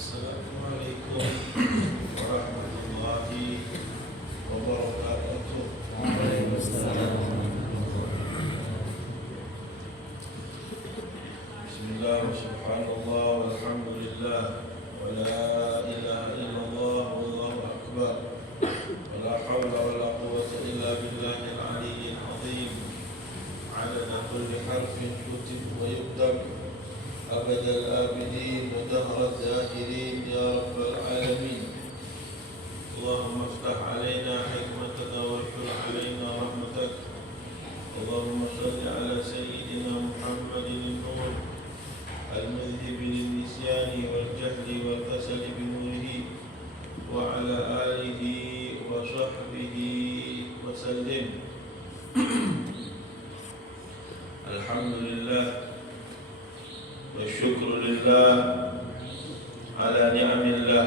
Assalamualaikum warahmatullahi wabarakatuh. Bismillah, subhanallah, walhamdulillah, wa la ilaha illallah, wallahu akbar, wa la hawla wa la quwwata illa billahil aliyyil azim. Adada kulli harfin kutib wa yuktab, abadal abidin wa dahrat zahirin, ya rabbal alamin. Allahumma aftah alaina hikmataka wa hul alaina rahmatak. Allahumma salli ala sayyidina Muhammadin nur al-mudhib lil-nisyani wal-jahli wal-kasali binurihi wa ala alihi wa sahbihi wa sallim. Alhamdulillah wa syukrulillah ala ni'amillah,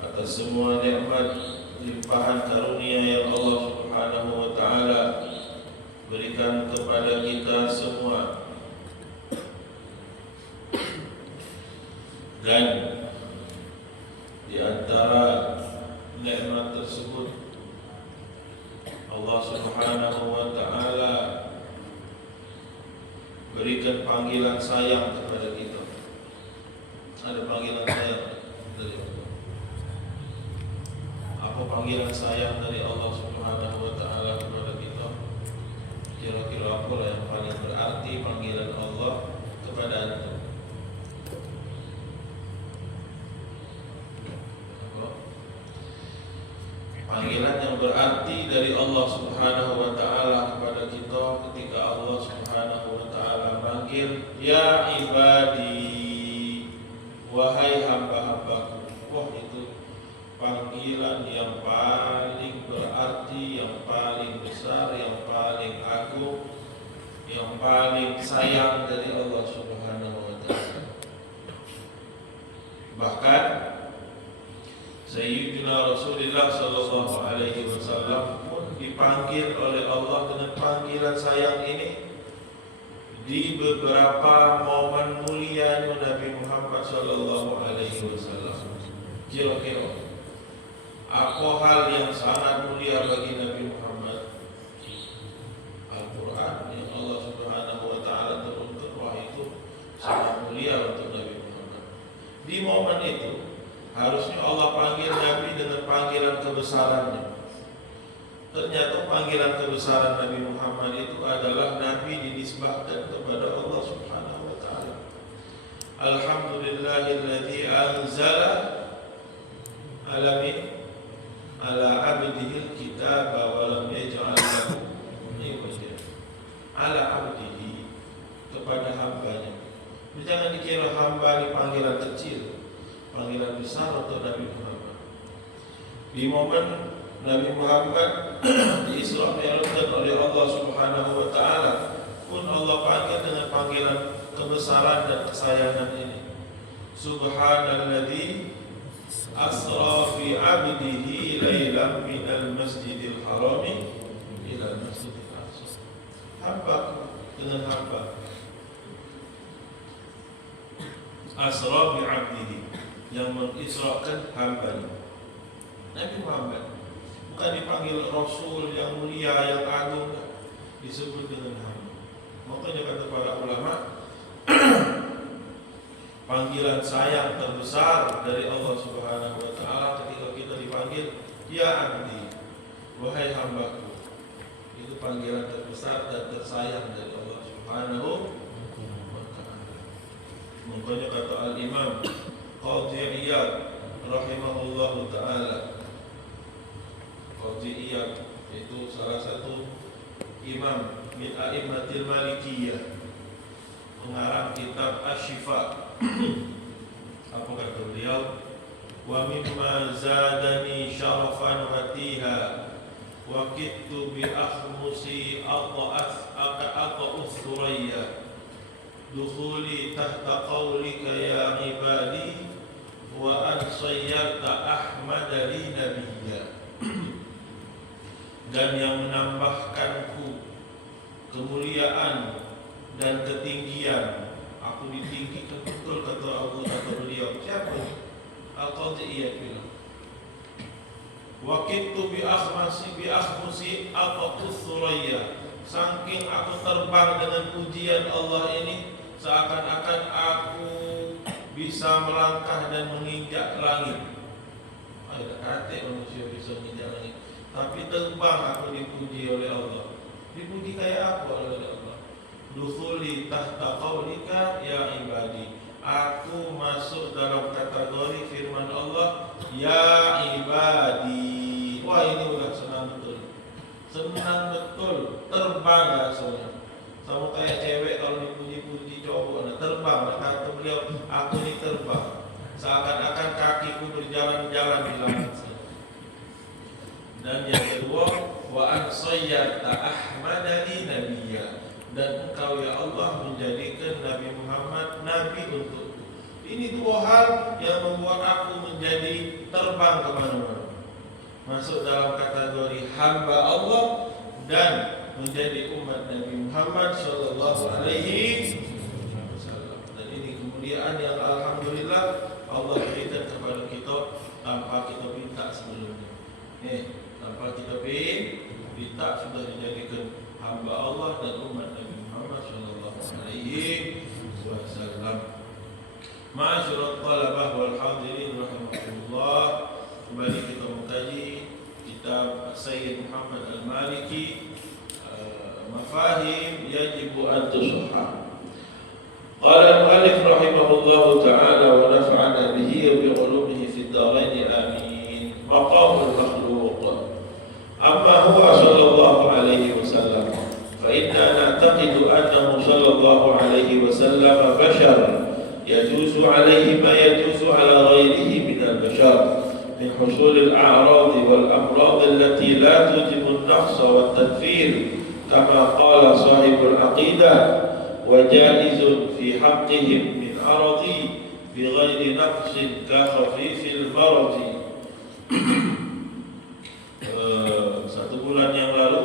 atas semua nikmat limpahan karunia yang Allah Subhanahu wa taala berikan kepada kita semua. Dan di antara nikmat tersebut, Allah Subhanahu wa taala berikan panggilan sayang kepada kita. Ada panggilan sayang dari Allah. Apa panggilan sayang dari Allah Subhanahu wa taala kepada kita? Kira-kira apa yang paling berarti panggilan Allah kepada antum? Panggilan yang berarti dari Allah Subhanahu wa taala kepada kita ketika Allah Subhanahu wa taala manggil, ya ibadi, wahai hamba-hambaku. Wah, itu panggilan yang paling berarti, yang paling besar, yang paling agung, yang paling sayang dari Allah Subhanahu wa taala. Bahkan Sayyidina Rasulullah sallallahu alaihi wasallam pun dipanggil oleh Allah dengan panggilan sayang ini di beberapa momen mulia Nabi Muhammad sallallahu alaihi wasallam. Kira-kira apa hal yang sangat mulia bagi Nabi Muhammad? Al-Quran yang Allah Subhanahu wa taala turunkan, wah itu sangat mulia untuk Nabi Muhammad. Di momen itu harusnya Allah panggil Nabi dengan panggilan kebesarannya. Ternyata panggilan kebesaran Nabi Muhammad itu adalah Nabi dinisbahkan kepada Allah Subhanahu wa taala. Alhamdulillahilladzi anzala ala abdihil kitaba wa lam yaj'al lahu iwaja. Ala abdihi, kepada hambanya. Jangan dikira hamba di panggilan kecil, panggilan besar untuk Nabi Muhammad. Di momen Nabi Muhammad di-Isra Mi'rajkan oleh Allah Subhanahu wa taala pun Allah panggil dengan panggilan kebesaran dan kesayangan ini. Subhanalladzi asra fi 'abdihi lailan minal masjidil harami ila masjidil aqsa. Hamba dengan hamba. Asra bi 'abdihi, yang mengisrakan hambanya. Nabi Muhammad bukan dipanggil Rasul yang mulia, yang agung, disebut dengan hamba. Makanya kata para ulama, panggilan sayang terbesar dari Allah Subhanahu wa taala ketika kita dipanggil, ya abdi, wahai hambaku. Itu panggilan terbesar dan tersayang dari Allah Subhanahu wa taala. Makanya kata Al-Imam Qadhi Iyad rahimahullahu ta'ala, Qadhi Iyad itu salah satu imam min a'immatil malikiyah, pengarang kitab Asy-Syifa. Apa kata beliau? Wa mimma zadani syarafan watiha wa kittu bi akhmusi aqa'us thuraya dukhuli tahta qawlika ya ibadi wa an sayyarta Ahmad li nabiyya. Dan yang menambahkanku kemuliaan dan ketinggian, aku ditinggikan betul, kata beliau. Siapa yang ia bilang. Wakitu bi akhmusi aqtus suraya. Saking aku terbang dengan pujian Allah ini, seakan-akan aku bisa melangkah dan menginjak langit. Ada kata manusia bisa menginjak langit, tapi terbang aku dipuji oleh Allah. Dipuji kayak apa oleh Allah? Dukhuli tahta qaulika ya ibadi. Aku masuk dalam kategori firman Allah, ya ibadi. Wah, ini udah senang betul. Senang betul, terbang rasanya. Sama kayak cewek kalau dipuji-puji cowok, terbang. Kata beliau, aku ini terbang. Seakan-akan kakiku berjalan-jalan di langit. Dan yang kedua, wa ansayyata ahmadani nabiyya. Dan engkau ya Allah menjadikan Nabi Muhammad Nabi untukku. Ini dua hal yang membuat aku menjadi terbang kemana-mana, masuk dalam kategori hamba Allah dan menjadi umat Nabi Muhammad Sallallahu Alaihi Wasallam. Dan ini kemuliaan yang alhamdulillah Allah berikan kepada kita tanpa kita minta sebelumnya. Tanpa kita minta sudah dijadikan hamba Allah dan umat Nabi Muhammad Sallallahu Alaihi Wasallam. Ma'asyiral talabah wal hadirin rahimakumullah. Kembali kita mengkaji kitab Sayyid Muhammad Al-Maliki, Mafahim Yajibu an Tushah. Qala al-mu'allif rahimahullahu ta'ala wa nafa'ana bihi wa bi ulumihi fid dharain amin. Maqamul makhluq. Amma huwa sallallahu alaihi wasallam fa inna na'taqidu annahu sallallahu alaihi wasallam bashar يجوز عليه ما يجوز على غيره من البشر من حصول الأعراض والأمراض التي لا توجب النقص والتكفير كما قال صاحب العقيدة وجائز في حقهم من عرض بغير نقص كخفيف المرض. Satu bulan yang lalu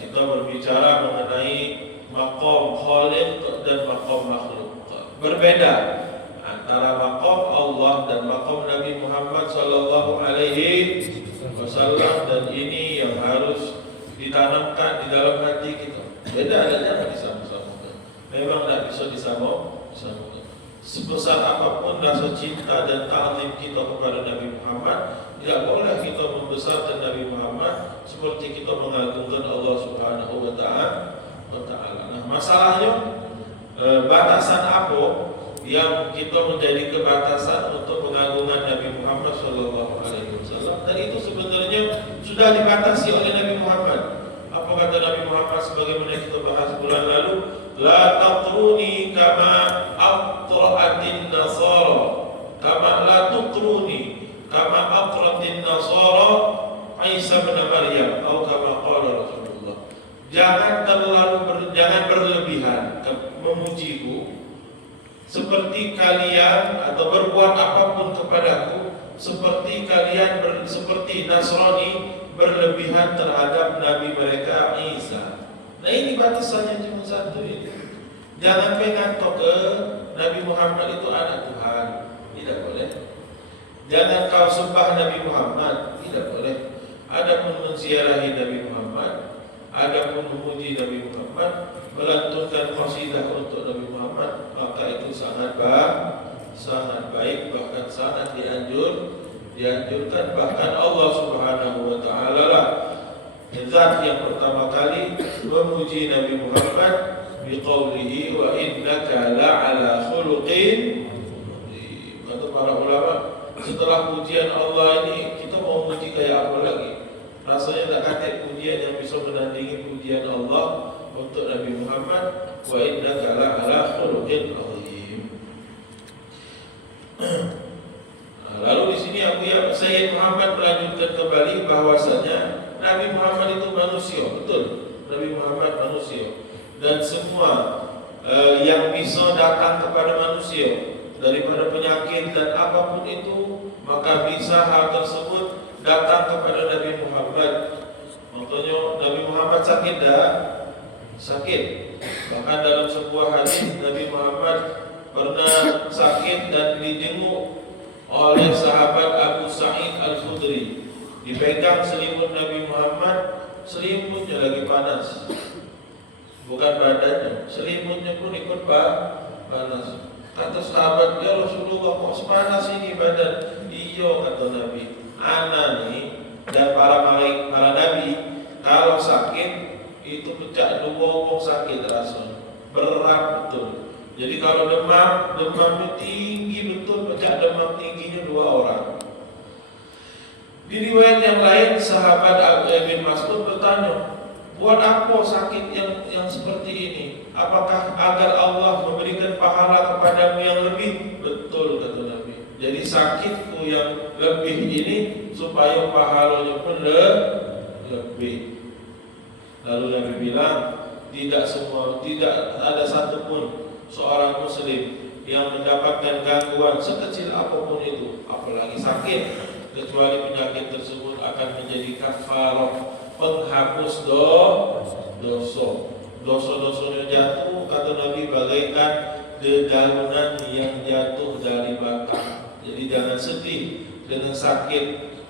kita berbicara mengenai maqam khaliq dan maqam makhluk. Berbeda antara maqam Allah dan maqam Nabi Muhammad Sallallahu Alaihi Wasallam, dan ini yang harus ditanamkan di dalam hati kita. Beda, jangan disamakan. Memang tidak bisa disamakan. Sebesar apapun rasa cinta dan ta'zim kita kepada Nabi Muhammad, tidak boleh kita membesarkan Nabi Muhammad seperti kita mengagungkan Allah Subhanahu Wa Taala. Nah, masalahnya batasan apa yang kita menjadi kebatasan untuk pengagungan Nabi Muhammad Sallallahu Alaihi Wasallam, dan itu sebenarnya sudah dibatasi oleh Nabi Muhammad. Apa kata Nabi Muhammad sebagaimana kita bahas bulan lalu? La taqruni kama aqra'atin nasara, kama la tuqruni kama aqra'atin nasara Isa bin Maryam, atau kama qala Rasulullah. Jangan berlebihan memujiku seperti kalian, atau berbuat apapun kepadaku seperti kalian seperti Nasrani berlebihan terhadap Nabi mereka Isa. Nah, ini batasannya cuma satu ini. Jangan mengantok ke Nabi Muhammad itu anak Tuhan, tidak boleh. Jangan kau sembah Nabi Muhammad, tidak boleh. Adapun menziarahi Nabi Muhammad, adapun memuji Nabi Muhammad, melantunkan qasidah untuk Nabi Muhammad, maka itu sangat baik, bahkan sangat dianjurkan. Bahkan Allah Subhanahu Wa Taala lah zat yang pertama kali memuji Nabi Muhammad biqaulihi wa innaka la'ala khuluqin. Kata para ulama, setelah pujian Allah ini kita mau puji kayak apa lagi? Rasanya tak ada pujian yang bisa menandingi pujian Allah untuk Nabi Muhammad, wa innaka la'ala khuluqin azim. Lalu di sini Sayyid Muhammad melanjutkan kembali bahwasanya Nabi Muhammad itu manusia, betul. Nabi Muhammad manusia, dan semua yang bisa datang kepada manusia daripada penyakit dan apapun itu, maka bisa hal tersebut datang kepada Nabi Muhammad. Makanya Nabi Muhammad sakit dah? Sakit. Bahkan dalam sebuah hadis Nabi Muhammad pernah sakit dan dijenguk oleh sahabat Abu Sa'id Al-Khudri. Dipegang selimut Nabi Muhammad, selimutnya lagi panas, bukan badannya, selimutnya pun ikut panas. Kata sahabat, ya Rasulullah, kok sepanas ini badan? Iyo, kata Nabi, ana nih dan para nabi kalau sakit itu pecah dua, sakit rasanya berat betul. Jadi kalau demamnya tinggi betul, pecah demam tingginya 2 orang. Di riwayat yang lain, sahabat Abdullah bin Mas'ud bertanya, buat apa sakit yang seperti ini? Apakah agar Allah memberikan pahala kepadamu yang lebih? Betul, kata Nabi. Jadi sakitku yang lebih ini supaya pahalanya pun lebih. Lalu Nabi bilang, tidak ada satupun seorang muslim yang mendapatkan gangguan sekecil apapun itu, apalagi sakit, kecuali penyakit tersebut akan menjadi kafarah, penghapus dosa-dosanya jatuh, kata Nabi, bagaikan dedaunan yang jatuh dari batang. Jadi jangan sedih dengan sakit,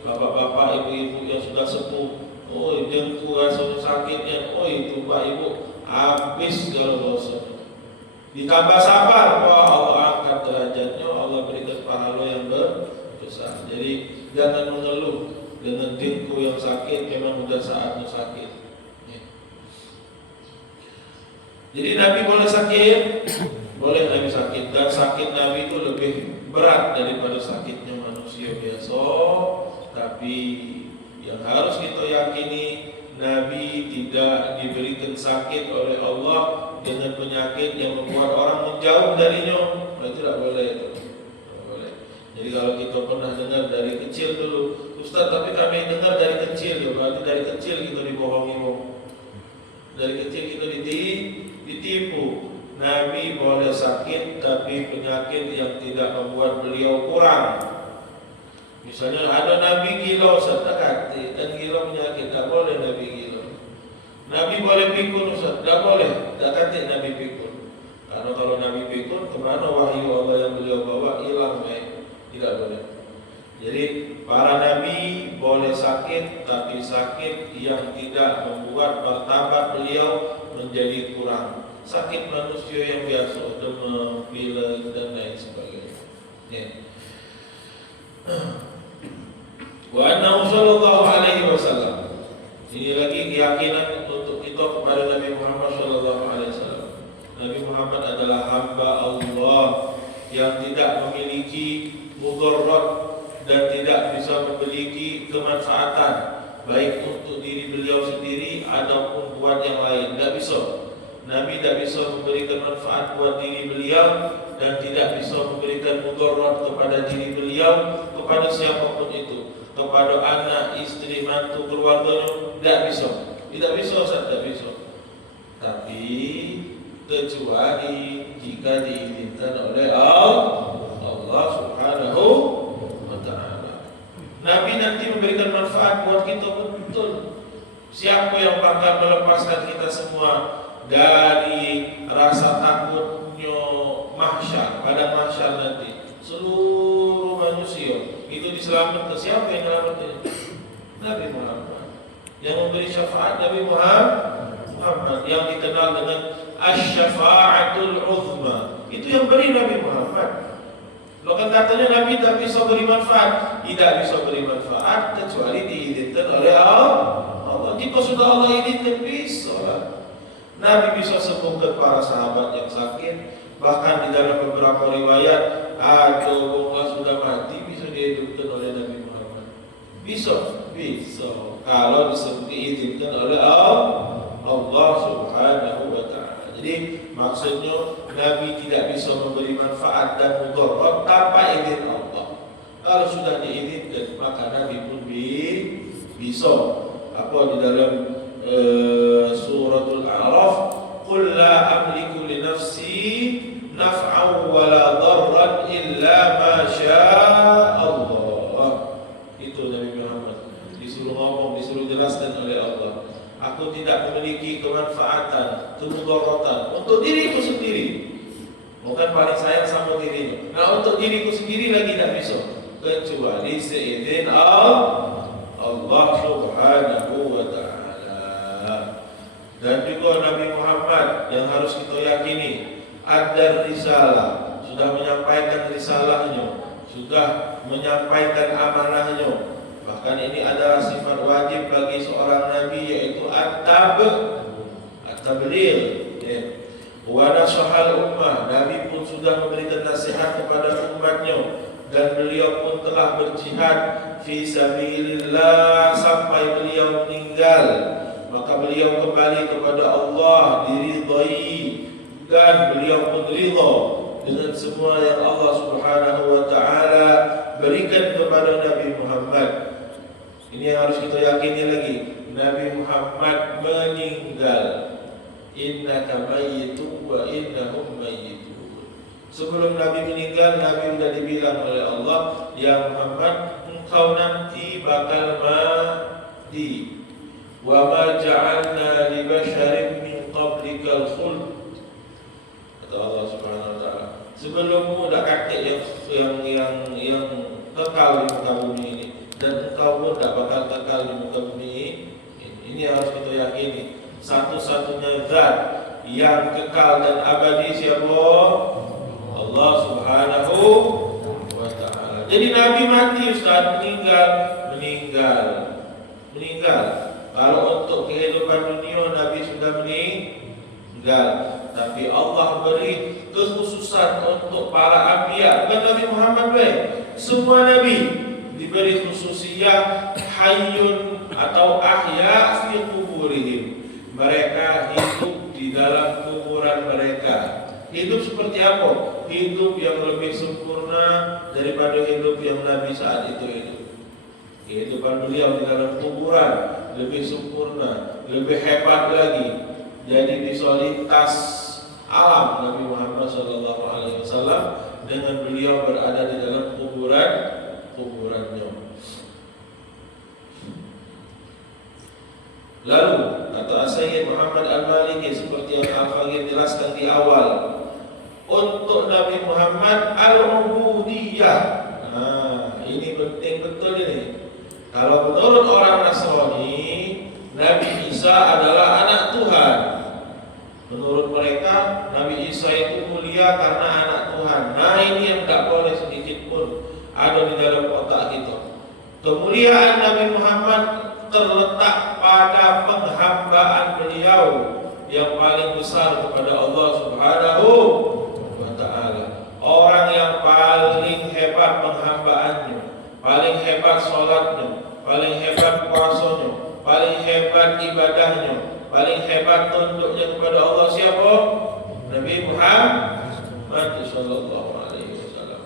bapak-bapak, ibu-ibu yang sudah sepuh. Oh, jengku rasa sakitnya, oh itu Pak Ibu, habis kalau dosa. Ditambah sabar, wah Allah angkat derajatnya, Allah berikan pahala yang besar. Jadi jangan mengeluh dengan dengku yang sakit, memang sudah saatnya sakit. Jadi Nabi boleh sakit, boleh Nabi sakit, dan sakit Nabi itu lebih berat daripada sakitnya manusia biasa. Tapi yang harus kita yakini, Nabi tidak diberikan sakit oleh Allah dengan penyakit yang membuat orang menjauh darinya. Nah, tidak boleh itu. Tidak boleh. Jadi kalau kita pernah dengar dari kecil dulu, Ustaz, tapi kami dengar dari kecil, berarti dari kecil kita dibohongi. Dari kecil kita ditipu. Nabi boleh sakit, tapi penyakit yang tidak membuat beliau kurang. Misalnya ada Nabi gila, Ustaz, dan gila penyakit, tak boleh Nabi gila. Nabi boleh pikun, Ustaz, tak boleh, tak kata Nabi pikun. Karena kalau Nabi pikun, kemana wahyu Allah yang beliau bawa hilang, tidak boleh. Jadi para Nabi boleh sakit, tapi sakit yang tidak membuat martabat beliau menjadi kurang. Sakit manusia yang biasa, demam, pilek, dan lain sebagainya. Ya. Wa annahu sallallahu alaihi wasallam. Ini lagi keyakinan untuk kita kepada Nabi Muhammad sallallahu alaihi wasallam. Nabi Muhammad adalah hamba Allah yang tidak memiliki mudarat dan tidak bisa memiliki kemanfaatan baik untuk diri beliau sendiri ataupun buat yang lain. Tidak bisa. Nabi tidak bisa memberikan manfaat buat diri beliau dan tidak bisa memberikan mudarat kepada diri beliau, kepada siapapun itu. Kepada anak, istri, mantu, keluarganya, tidak bisa, Ustaz, tidak bisa. Tapi kecuali jika diizinkan oleh Allah Subhanahu wa Ta'ala. Nabi nanti memberikan manfaat buat kita betul. Siapa yang bakal melepaskan kita semua dari rasa takutnya mahsyar, pada mahsyar nanti? Seluruh manusia itu diselamatkan. Siapa yang selamatkan? Nabi Muhammad. Yang memberi syafaat Nabi Muhammad, yang dikenal dengan asy-syafa'atul uzma. Itu yang beri Nabi Muhammad. Lo kan katanya Nabi tak bisa beri manfaat. Tidak bisa beri manfaat kecuali diizinkan oleh Allah. Jika sudah Allah izinkan, bisa lah. Nabi bisa sembuhkan para sahabat yang sakit. Bahkan di dalam beberapa riwayat ada orang sudah mati bisa dihidupkan oleh Nabi Muhammad. Bisa. Kalau diizinkan oleh Allah Subhanahu wa Ta'ala. Jadi maksudnya Nabi tidak bisa memberi manfaat dan mudarat tanpa izin Allah. Kalau sudah diizinkan, maka Nabi pun bisa. Apa di dalam suratul A'raf, qul la amliku li nafsi naf'an wa la dharran illa ma syaa Allah. Itu Nabi Muhammad disuruh ngomong, disuruh jelaskan oleh Allah. Aku tidak memiliki kemanfaatan, kemudaratan untuk diriku sendiri. Bukan paling sayang sama dirinya. Nah, untuk diriku sendiri lagi tidak bisa. kecuali seizin Allah Subhanahu wa ta'ala. Dan juga Nabi Muhammad yang harus kita yakini ada risalah, sudah menyampaikan risalahnya, sudah menyampaikan amanahnya. Bahkan ini adalah sifat wajib bagi seorang nabi, yaitu at-tabligh. Wa nasahal ummah, Nabi pun sudah memberikan nasihat kepada umatnya, dan beliau pun telah berjihad fi sabilillah sampai beliau meninggal. Maka beliau kembali kepada Allah, diridhai, dan beliau pun ridha dengan semua yang Allah Subhanahu wa ta'ala berikan kepada Nabi Muhammad. Ini yang harus kita yakini lagi. Nabi Muhammad meninggal. Innaka mayyitun wa innahum mayyitun. Sebelum Nabi meninggal, Nabi sudah dibilang oleh Allah, ya Muhammad, engkau nanti bakal mati. Wa ma ja'alna li basharin min qablikal khuld. Kata Allah Subhanahu wa ta'ala, sebelummu ada kakek yang kekal di muka bumi ini, dan engkau pun tak bakal kekal di muka bumi ini. Ini harus kita yakini. Satu-satunya zat yang kekal dan abadi siapa? Allah Subhanahu wa ta'ala. Jadi Nabi mati, Ustaz, meninggal. Kalau untuk kehidupan dunia Nabi sudah meninggal, tapi Allah beri kekhususan untuk para anbiya. Bukan Nabi Muhammad baik, semua Nabi diberi khususiyah hayyun atau ahya fi kuburihim. Mereka hidup di dalam kuburan mereka. Hidup seperti apa? Hidup yang lebih sempurna daripada hidup yang Nabi saat itu hidup. Kehidupan beliau di dalam kuburan lebih sempurna, lebih hebat lagi. Jadi bisa lintas alam Nabi Muhammad SAW dengan beliau berada di dalam kuburannya. Lalu kata Sayyid Muhammad Al-Maliki, seperti yang Al-Faqih jelaskan di awal, untuk Nabi Muhammad al-ubudiyah. Ini penting betul ini. Kalau menurut orang Nasrani, Nabi Isa adalah anak Tuhan. Menurut mereka, Nabi Isa itu mulia karena anak Tuhan. Nah, ini yang tak boleh sedikit pun ada di dalam otak kita. Kemuliaan Nabi Muhammad terletak pada penghambaan beliau yang paling besar kepada Allah Subhanahu wa ta'ala. Orang yang paling hebat penghambaannya, paling hebat sholatnya, paling hebat puasanya, paling hebat ibadahnya, paling hebat tunduknya kepada Allah siapa? Nabi Muhammad sallallahu alaihi wasallam.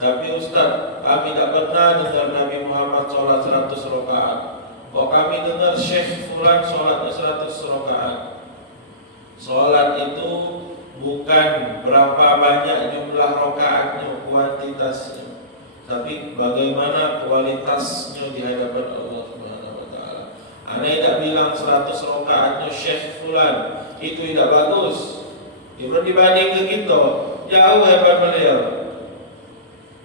Tapi Ustaz, kami tak pernah dengar Nabi Muhammad sholat 100 rakaat. Oh, kami dengar Syekh Fulan sholatnya 100 rakaat. Sholat itu bukan berapa banyak jumlah rakaatnya, kuantitasnya, tapi bagaimana kualitasnya di hadapan Allah Subhanahu wa ta'ala. Anda tidak bilang 100 rakaatnya Syekh Fulan itu tidak bagus. Dibanding ke kita, jauh hebat beliau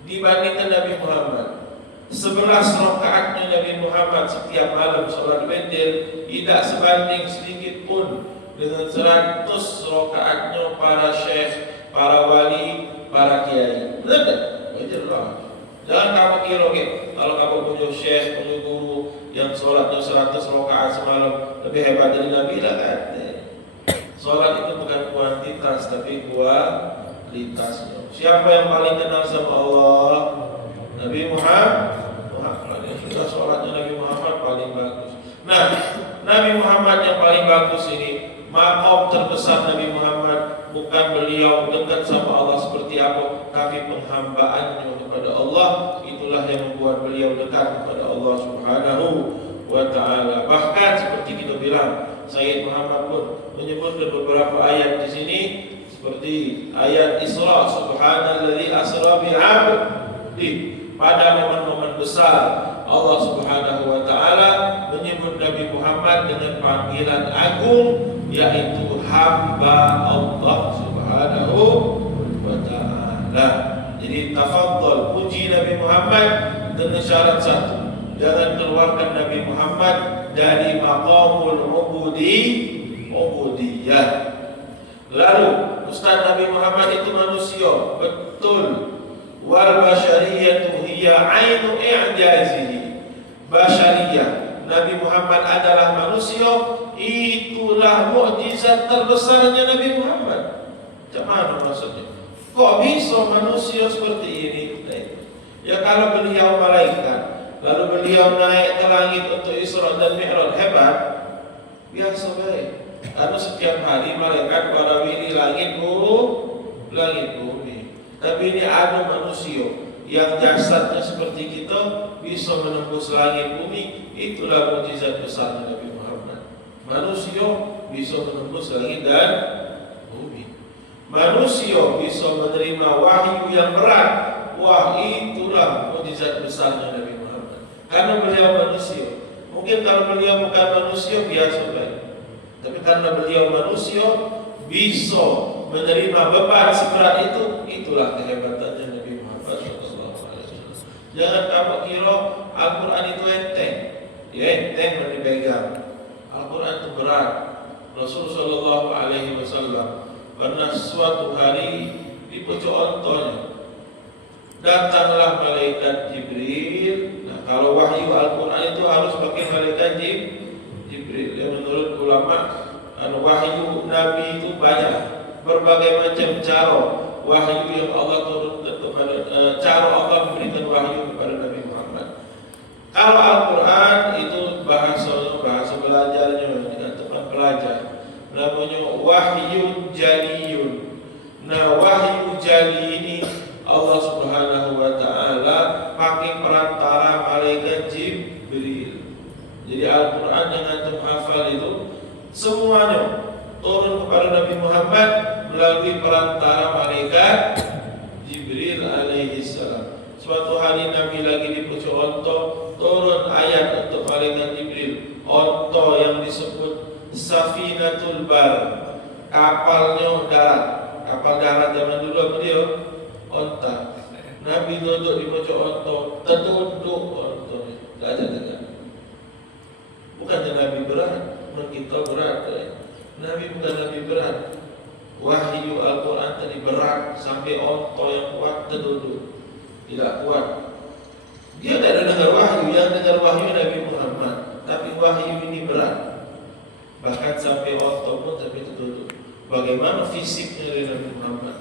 dibandingkan Nabi Muhammad. 11 rakaatnya Nabi Muhammad setiap malam sholat witir tidak sebanding sedikit pun dengan 100 rakaatnya para syekh, para wali, para kiai. Benar tak? Wajarlah. Jangan kamu kira kalau kamu punya syekh, punya guru yang sholatnya 100 rakaat semalam lebih hebat dari Nabi, tidak ada. Sholat itu bukan kuantitas tapi kualitasnya. Siapa yang paling kenal sama Allah? Nabi Muhammad. Sudah sholatnya Nabi Muhammad paling bagus. Nah, Nabi Muhammad yang paling bagus ini, maqam terbesar Nabi Muhammad bukan beliau dekat sama Allah seperti apa, tapi penghambaannya kepada Allah itulah yang membuat beliau dekat kepada Allah Subhanahu wa ta'ala. Bahkan seperti kita bilang, Sayyid Muhammad pun menyebutkan beberapa ayat di sini, seperti ayat Isra, Subhanalladzi asra bi'abdi. Pada momen-momen besar Allah Subhanahu wa ta'ala menyebut Nabi Muhammad dengan panggilan agung, yaitu hamba Allah Subhanahu wa ta'ala. Jadi tafadhol tafaddal, puji Nabi Muhammad dengan syarat satu, jangan keluarkan Nabi Muhammad dari maqamul ubudiyah. Lalu Ustaz, Nabi Muhammad itu manusia, betul. Wal basyariyatu hiya ainu i'jazihi. Basyariyah, Nabi Muhammad adalah manusia, itulah mukjizat terbesarnya Nabi Muhammad. Macam mana maksudnya? Kok bisa manusia seperti ini? Ya kalau beliau malaikat, lalu beliau naik ke langit untuk Isra dan Mi'raj, hebat? Biasa baik. Karena setiap hari malaikat warawiri langit bumi. Tapi ini ada manusia yang jasadnya seperti kita bisa menembus langit bumi. Itulah mukjizat besar Nabi Muhammad. Manusia bisa menembus langit dan bumi. Manusia bisa menerima wahyu yang berat. Wah, itulah mukjizat besarnya Nabi Muhammad. Karena beliau manusia. Mungkin kalau beliau bukan manusia biasa baik. Tapi karena beliau manusia bisa menerima beban seberat itu, itulah kehebatannya Nabi Muhammad SAW. Jangan kamu kira Al-Quran itu enteng. Ya enteng dan dipegang. Al-Quran itu berat. Rasulullah SAW pernah suatu hari di pojok ontonya datanglah malaikat Jibril. Nah, kalau wahyu Al-Quran itu harus pakai malaikat Jibril. Yang menurut ulama, wahyu Nabi itu banyak, berbagai macam cara wahyu yang Allah turunkan kepada cara Allah memberikan wahyu kepada Nabi Muhammad. Kalau Al-Quran itu bahasa belajarnya dengan teman pelajar, namanya wahyu jaliyun. Nah, wahyu jali ini Allah Subhanahu wa taala pakai perantara malaikat Jibril. Jadi Al-Quran yang antum hafal itu semuanya turun kepada Nabi Muhammad melalui perantara malaikat Jibril alaihi salam. Suatu hari Nabi lagi di pucuk onto, turun ayat untuk malaikat Jibril. Onto yang disebut Safinatul Bar, kapalnya darat. Kapal darat zaman dulu apa dia? Onta. Nabi duduk di pucuk onto, tertunduk onto, tidak ada tegak. Bukannya Nabi berat, kita berat. Nabi bukan Nabi berat. Wahyu Al-Quran tadi berat sampai onto yang kuat terduduk, tidak kuat. Dia tidak dengar wahyu, yang dengar wahyu Nabi Muhammad. Tapi wahyu ini berat, bahkan sampai onto pun tapi terduduk. Bagaimana fisiknya dari Nabi Muhammad?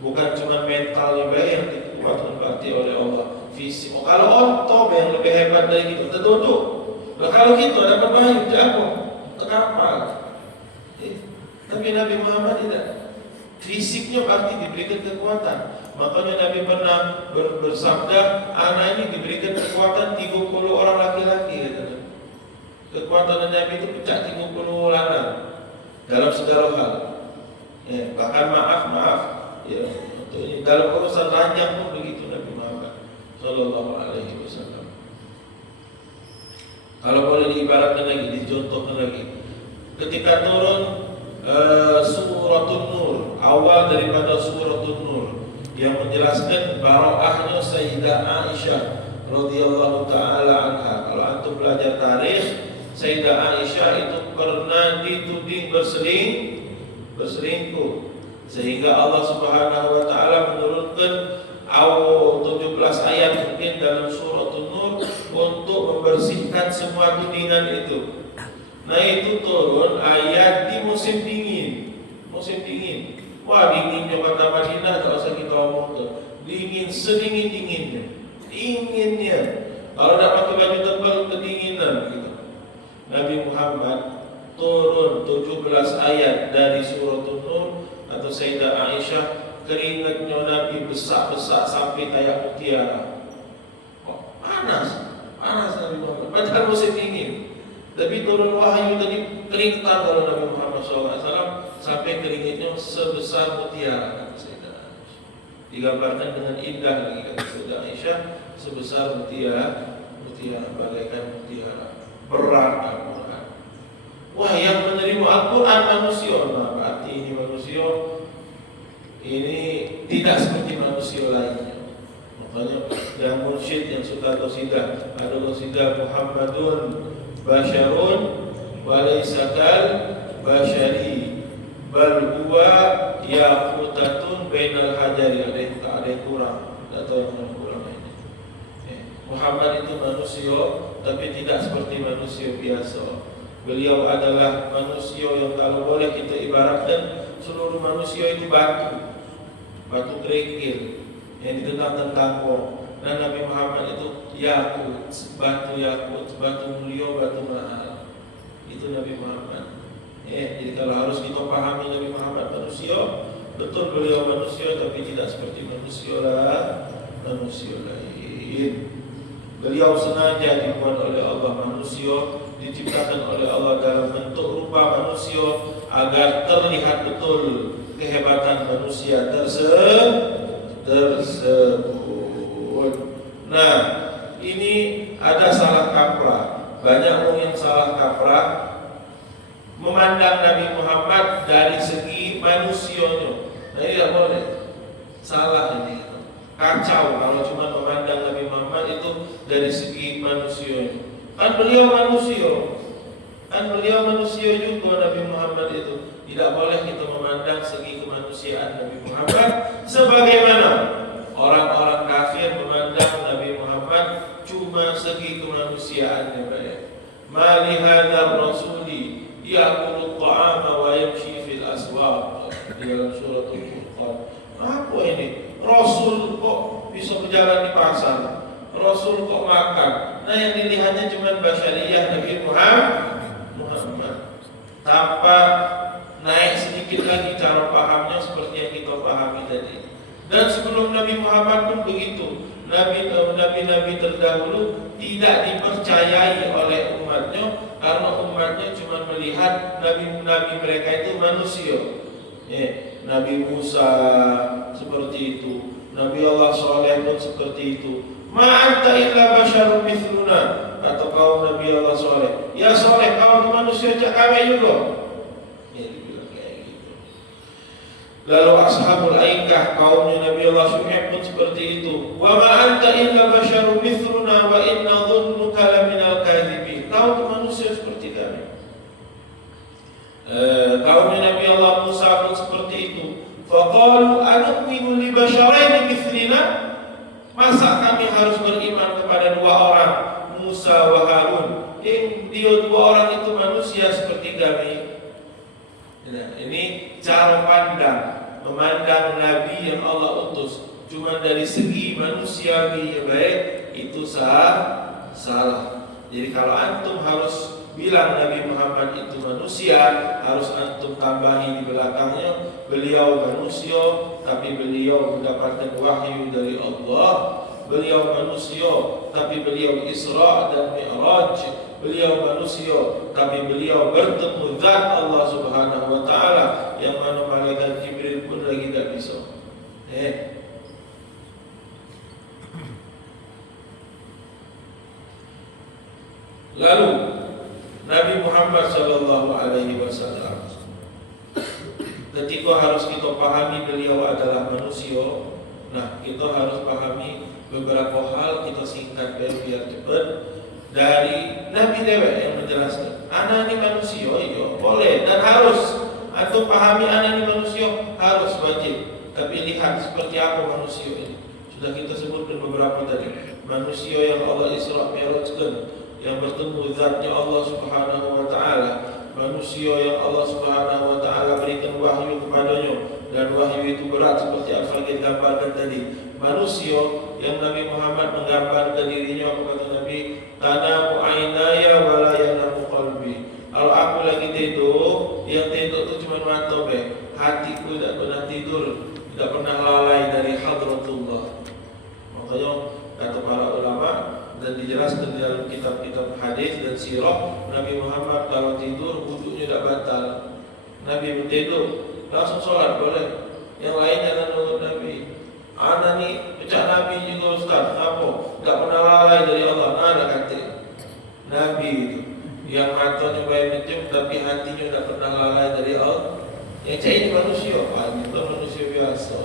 Bukan cuma mentalnya yang dikuatkan berarti oleh Allah. Fisik. Kalau onto yang lebih hebat dari kita terduduk. Nah, kalau kita dapat wahyu jatuh ke kapal. Tapi Nabi Muhammad tidak. Fisiknya pasti diberikan kekuatan. Makanya Nabi pernah bersabda, anak ini diberikan kekuatan 30 orang laki-laki. Kekuatan Nabi itu pecah 30 orang dalam segala hal. Bahkan maaf. Ya, untuk ini dalam urusan ranjang pun begitu Nabi Muhammad Sallallahu Alaihi Wasallam. Kalau boleh diibaratkan lagi, dicontohkan lagi, ketika turun Suratul Nur, awal daripada Suratul Nur yang menjelaskan barakahnya Sayyidah Aisyah radhiyallahu taala anha. Kalau antum belajar tarikh, Sayyidah Aisyah itu pernah dituding berselingkuh, sehingga Allah Subhanahu wa taala menurunkan 17 ayat mungkin dalam Suratul Nur untuk membersihkan semua tudingan itu. Nah, itu turun ayat di musim dingin. Wah, dinginnya kota Madinah, tak usah kita omong tuh. Dingin, sedingin-dinginnya. Kalau tak pakai baju tebal, kedinginan gitu. Nabi Muhammad turun 17 ayat dari Suratul Nur atau Sayyidah Aisyah, keringatnya Nabi besak-besak sampai kayak mutiara. Panas Nabi Muhammad. Padahal musim dingin. Tapi turun wahyu tadi keringetan kalau Nabi Muhammad SAW sampai keringatnya sebesar mutiara. Kata Sayyidah Aisyah. Digambarkan dengan indah lagi kata Sayyidah Aisyah, sebesar mutiara, bagaikan mutiara. Berat Al-Quran. Wah, yang menerima Al-Quran manusia. Nah, berarti ini manusia ini tidak seperti manusia lainnya. Makanya yang mursyid yang suka qasidah, ada qasidah Muhammadun basyarun walaysa kal basyari bal huwa yaqutatun bainal hajari. Ada yang kurang atau yang kurang ini. Muhammad itu manusia tapi tidak seperti manusia biasa. Beliau adalah manusia yang kalau boleh kita ibaratkan seluruh manusia itu batu kerikil yang ditentang tangkong. Dan Nabi Muhammad itu yakut, batu mulia, batu mahal. Itu Nabi Muhammad. Jadi kalau harus kita pahami Nabi Muhammad manusia, betul beliau manusia tapi tidak seperti manusia lain. Beliau sengaja dibuat oleh Allah manusia, diciptakan oleh Allah dalam bentuk rupa manusia agar terlihat betul kehebatan manusia tersebut. Nah, ini ada salah kaprah. Banyak orang yang salah kaprah memandang Nabi Muhammad dari segi manusianya. Nah, ini tidak boleh. Salah ini. Kacau kalau cuma memandang Nabi Muhammad itu dari segi manusianya. Kan beliau manusia juga Nabi Muhammad itu. Tidak boleh kita memandang segi kemanusiaan Nabi Muhammad sebagaimana orang-orang kafir memandang Nabi Muhammad cuma segi kemanusiaannya baik. Ma li hadzal rasuli ya'kulu at-ta'ama wa yamshi fil aswaq. Dalam surah Al-Furqan. Apa ini? Rasul kok bisa berjalan di pasar? Rasul kok makan? Nah, yang dilihatnya cuma basyariyah Nabi Muhammad. Tanpa naik sedikit lagi cara pahamnya seperti yang kita pahami tadi. Dan sebelum Nabi Muhammad pun begitu. Nabi-nabi terdahulu tidak dipercayai oleh umatnya karena umatnya cuma melihat nabi-nabi mereka itu manusia. Nabi Musa seperti itu, Nabi Allah Saleh pun seperti itu. Ma anta illa basyarun mithluna, kata kaum Nabi Allah Saleh. Ya Saleh, kau manusia macam kami juga. Dibilang kayak gitu. Lalu ashabul aikah, kaumnya Nabi Allah Syuaib pun seperti itu. Wa ma anta illa basyarun mithluna wa inna dhunnuka laminal kadhibin. Kau manusia seperti kami. Kaumnya Nabi Allah Musa pun seperti itu. Faqalu anu'minu li basyaraini mithlina. Masa kami harus beriman kepada dua orang, Musa wa Harun, yang dia dua orang itu manusia seperti kami. Nah, ini cara memandang Nabi yang Allah utus cuma dari segi manusiawi baik, itu salah. Jadi kalau antum harus bilang Nabi Muhammad itu manusia, harus antum tambahi di belakangnya beliau manusia tapi beliau mendapatkan wahyu dari Allah. Beliau manusia tapi beliau Isra dan Mi'raj. Beliau manusia tapi beliau bertemu zat Allah Subhanahu wa taala yang mana malaikat Jibril pun lagi tidak bisa. Lalu Nabi Muhammad sallallahu alaihi wasallam, ketika harus kita pahami beliau adalah manusia. Nah, kita harus pahami beberapa hal, kita singkat biar cepat. Dari Nabi dewek yang menjelaskan, anak ini manusia, iya, boleh dan harus. Atau pahami anak ini manusia, harus wajib. Tapi lihat seperti apa manusia ini. Sudah kita sebutkan beberapa tadi. Manusia yang Allah Isra Mi'rajkan, yang bertemu zatnya Allah Subhanahu wa taala, manusia yang Allah Subhanahu wa taala berikan wahyu kepadanya dan wahyu itu berat seperti Al-Faqih gambarkan tadi. Manusia yang Nabi Muhammad menggambarkan dirinya, apa kata Nabi, tanamu ainaya wa la yanamu qalbi. Kalau aku lagi tidur, yang tidur itu cuma mata hatiku tidak pernah tidur, tidak pernah lalai dari hadratullah. Makanya kata para ulama dan dijelaskan di dalam kitab-kitab hadis dan sirah, Nabi Muhammad kalau tidur wudhunya tidak batal. Nabi tidur langsung sholat boleh. Yang lain jangan nurut Nabi. Anak ni pecah Nabi juga Ustaz. Apa? Tak pernah lalai dari Allah. Ada kata Nabi itu yang matanya baik macam tapi hatinya tak pernah lalai dari Allah. Yang ini manusia, itu manusia biasa.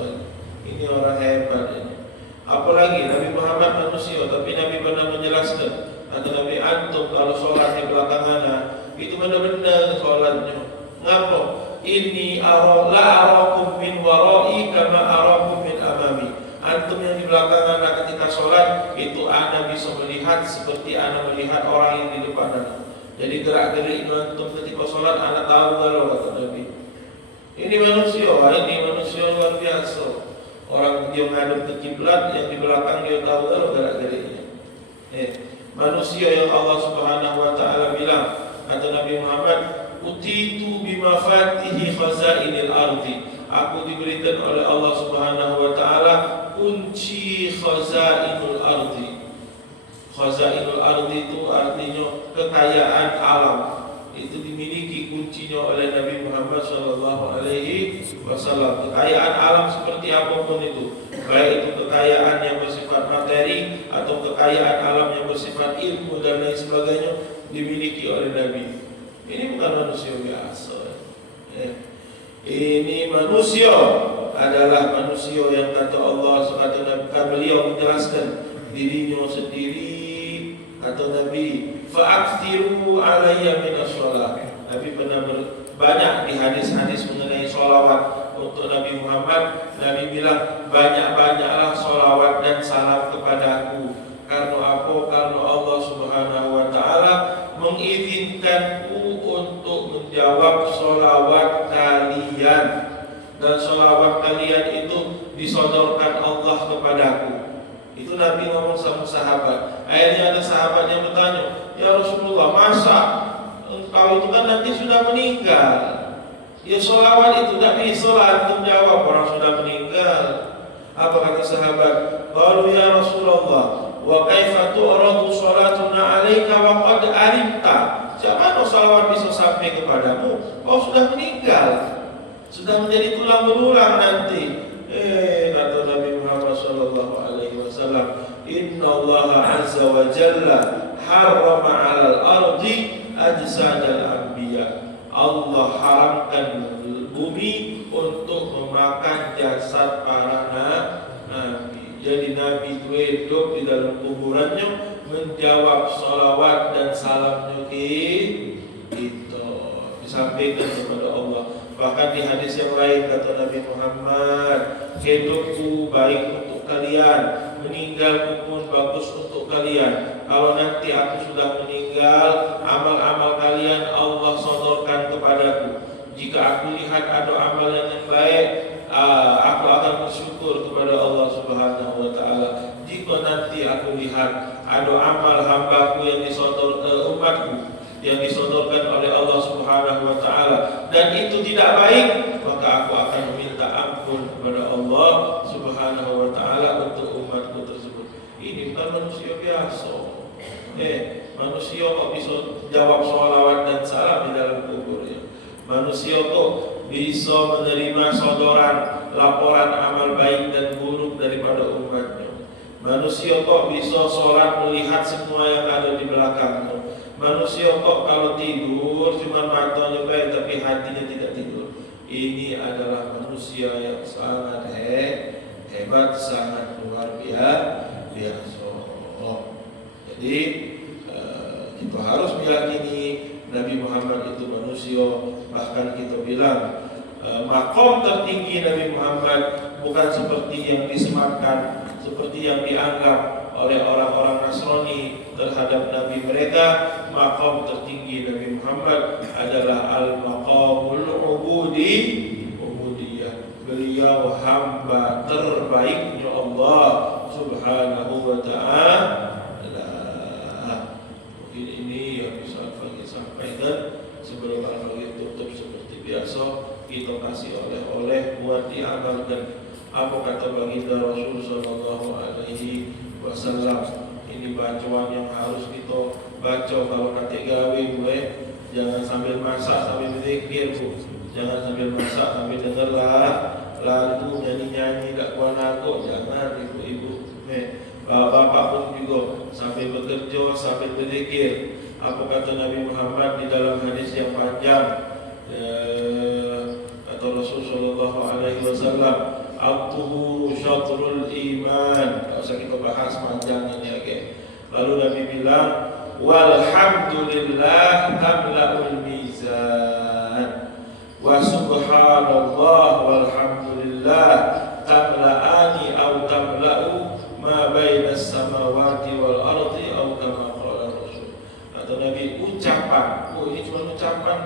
Ini orang hebat ini. Apa Apalagi Nabi Muhammad manusia, tapi Nabi pernah menjelaskan, kata Nabi, antum kalau sholat di belakangan itu benar-benar sholatnya. Ngapa? Inni la arakum min warai kama arakum min amami. Antum yang di belakangan ketika sholat itu anda bisa melihat seperti anda melihat orang yang di depan anda. Jadi gerak-gerik antum ketika sholat anda tahu kalau kata Nabi. Ini manusia luar biasa. Orang dia menghadap ke kiblat, yang di belakang dia tahu kalau gerak-geriknya. Manusia yang Allah Subhanahu wa taala bilang, kata Nabi Muhammad, utitu bimafatihi khazainil ardi. Aku diberikan oleh Allah Subhanahu wa taala kunci khazainul ardi. Khazainul ardi itu artinya kekayaan alam. Itu dimiliki kuncinya oleh Nabi Muhammad sallallahu alaihi wasallam. Kekayaan alam seperti apapun itu, baik itu kekayaan yang bersifat materi atau kekayaan alam yang bersifat ilmu dan lain sebagainya, dimiliki oleh Nabi. Ini bukan manusia biasa. Ini manusia adalah manusia yang kata Allah, kata beliau menjelaskan dirinya sendiri. Kata Nabi, fa'aktiru alayya minas sholat. Nabi pernah banyak di hadis-hadis mengenai sholawat untuk Nabi Muhammad. Nabi bilang, banyak-banyaklah sholawat dan salam kepadaku. Karena apa? Karena Allah Subhanahu wa ta'ala mengizinkanku untuk menjawab sholawat kalian. Dan sholawat kalian itu disodorkan Allah kepadaku. Itu Nabi ngomong sama sahabat. Akhirnya ada sahabat yang bertanya, ya Rasulullah, masa engkau itu kan nanti sudah meninggal? Ya sholawat itu tak bisa antum jawab, orang sudah meninggal. Apa kata sahabat? Qalu ya Rasulullah, wa kaifa tu'radu sholatuna alaika wa qad alimta. Siapa sholawat bisa sampai kepadamu? Kau sudah meninggal, sudah menjadi tulang belulang nanti. Kata Nabi Muhammad sallallahu alaihi wasallam, inna Allah azza wa jalla harrama 'alal ardi ajsadal anbiya. Allah haramkan bumi untuk memakan jasad para nabi. Jadi Nabi itu hidup di dalam kuburannya menjawab salawat dan salamnya itu disampaikan kepada Allah. Bahkan di hadis yang lain kata Nabi Muhammad, hidupku baik untuk kalian, meninggalku pun bagus untuk kalian. Kalau nanti aku sudah meninggal, amal-amal kalian Allah sodorkan kepadaku. Jika aku lihat ada amalan yang baik, aku akan bersyukur kepada Allah Subhanahu wa taala. Jika nanti aku lihat ada amal hambaku yang umatku yang disodorkan oleh Allah Subhanahu wa taala dan itu tidak baik, maka aku akan meminta ampun kepada Allah Subhanahu wa taala untuk umatku tersebut. Ini bukan manusia biasa. Manusia kok bisa jawab sholawat dan salam di dalam kuburnya. Manusia kok bisa menerima sodoran laporan amal baik dan buruk daripada umatnya. Manusia kok bisa sholat melihat semua yang ada di belakangnya. Manusia kok kalau tidur cuma matanya baik tapi hatinya tidak tidur. Ini adalah manusia yang sangat hebat, sangat luar biasa. Jadi kita harus meyakini Nabi Muhammad itu manusia. Bahkan kita bilang makom tertinggi Nabi Muhammad bukan seperti yang disematkan, seperti yang dianggap oleh orang-orang Nasrani terhadap Nabi mereka. Maqam tertinggi Nabi Muhammad adalah al-maqamul ubudiyah. Beliau hamba terbaiknya Allah Subhanahu wa ta'ala. Mungkin ini yang bisa Al-Faqih sampaikan. Sebelum Al-Faqih tutup seperti biasa, kita kasih oleh-oleh buat diamalkan. Apa kata baginda Rasul sallallahu alaihi wasallam? Ini bacaan yang harus kita baca kalau nanti gawe gue. Jangan sambil masak sambil berzikir, Bu. Jangan sambil masak sambil dengar lagu nyanyi-nyanyi tak kuat aku. Jangan ibu-ibu. Bapak pun juga sambil bekerja sambil berzikir. Apa kata Nabi Muhammad di dalam hadis yang panjang? Kata Rasul sallallahu alaihi wasallam, at-tuhuru syatrul iman. usah kita bahas panjang ini oke. Lalu Nabi bilang walhamdulillah tamla'ul mizan wa subhanallah walhamdulillah tamla'ani au tamla'u ma bainas samawati wal ardi au kama qala Rasul. Atau Nabi ucapan, ini cuma ucapan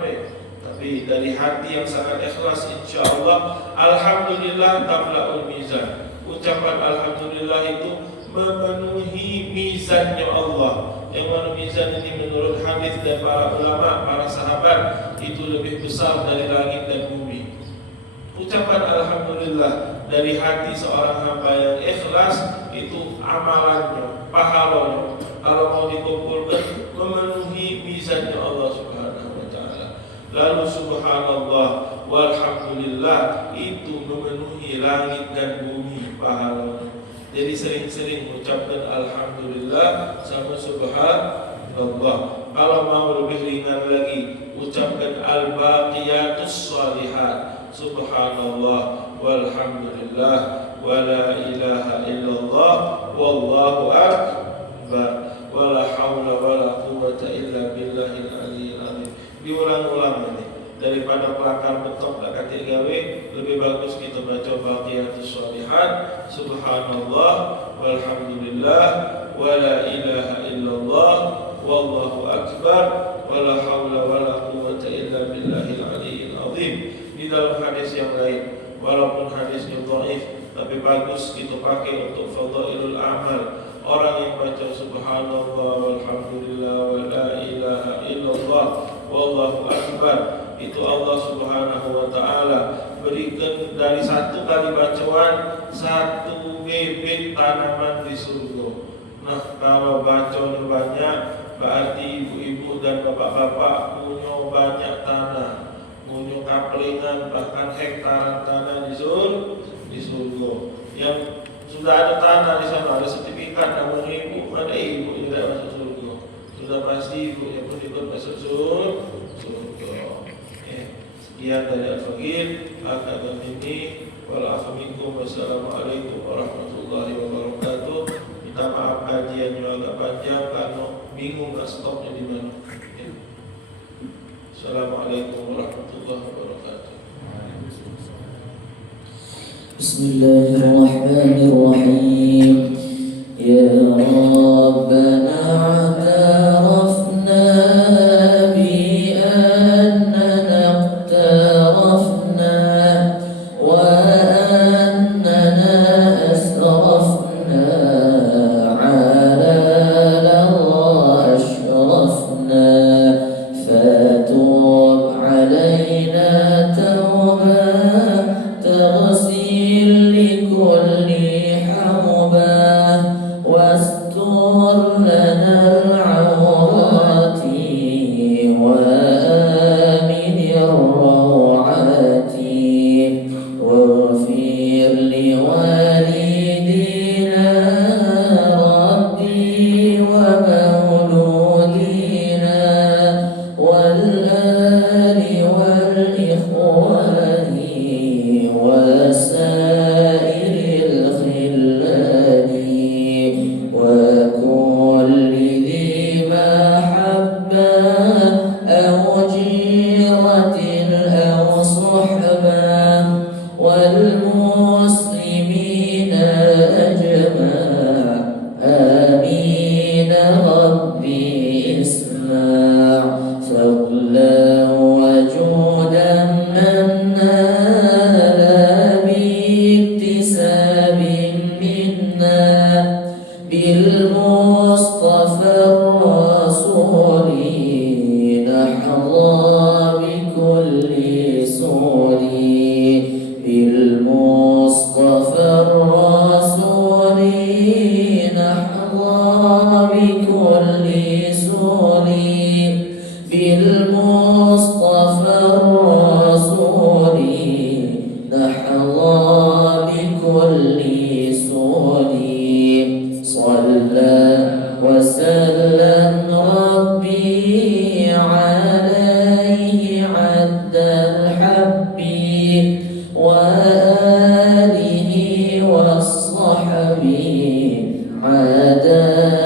tapi dari hati yang sangat ikhlas insyaallah alhamdulillah tamla'ul mizan. Ucapan alhamdulillah itu memenuhi mizannya Allah. Yang mana mizan ini menurut hadis dan para ulama, para sahabat itu lebih besar dari langit dan bumi. Ucapan alhamdulillah dari hati seorang hamba yang ikhlas itu amalannya, pahalanya kalau mau dikumpulkan memenuhi mizannya Allah Subhanahu wa taala. Lalu subhanallah walhamdulillah itu memenuhi langit dan bumi pahalanya. Jadi sering-sering ucapkan alhamdulillah sama subhanallah. Kalau mau lebih ringan lagi, ucapkan al-baqiyatus shalihat. Subhanallah walhamdulillah wala ilaha illallah wallahu akbar wala haula wala quwwata illa billahil aliyyil azim. Diulang-ulang ini. Daripada pelakar betok tak kata gawe, lebih bagus kita baca baqiyatus shalihat, subhanallah walhamdulillah wala ilaha illallah wallahu akbar wala haula wala quwwata illa billahil aliyyil azim. Di dalam hadis yang lain, walaupun hadisnya dhaif, tapi bagus kita pakai untuk fadailul amal. Orang yang baca subhanallah walhamdulillah wala ilaha illallah wallahu akbar, itu Allah Subhanahu wa taala berikan dari satu kali bacaan satu bibit tanaman di surga. Nah, kalau bacaan banyak berarti ibu-ibu dan bapak-bapak punya banyak tanah, punya kaplingan bahkan hektaran tanah di surga. Yang sudah ada tanah di sana, ada sertifikat namanya ibu, ada ibu yang tidak masuk surga. Sudah pasti ibu yang pun ikut masuk surga. Sekian dari Al-Faqih, akadam ini, walafuminkum, wassalamualaikum warahmatullahi wabarakatuh. Minta maaf kajiannya agak panjang karena bingung stopnya di mana. Assalamualaikum warahmatullahi wabarakatuh. Bismillahirrahmanirrahim. Ya Rabbana a'tarafna هدانا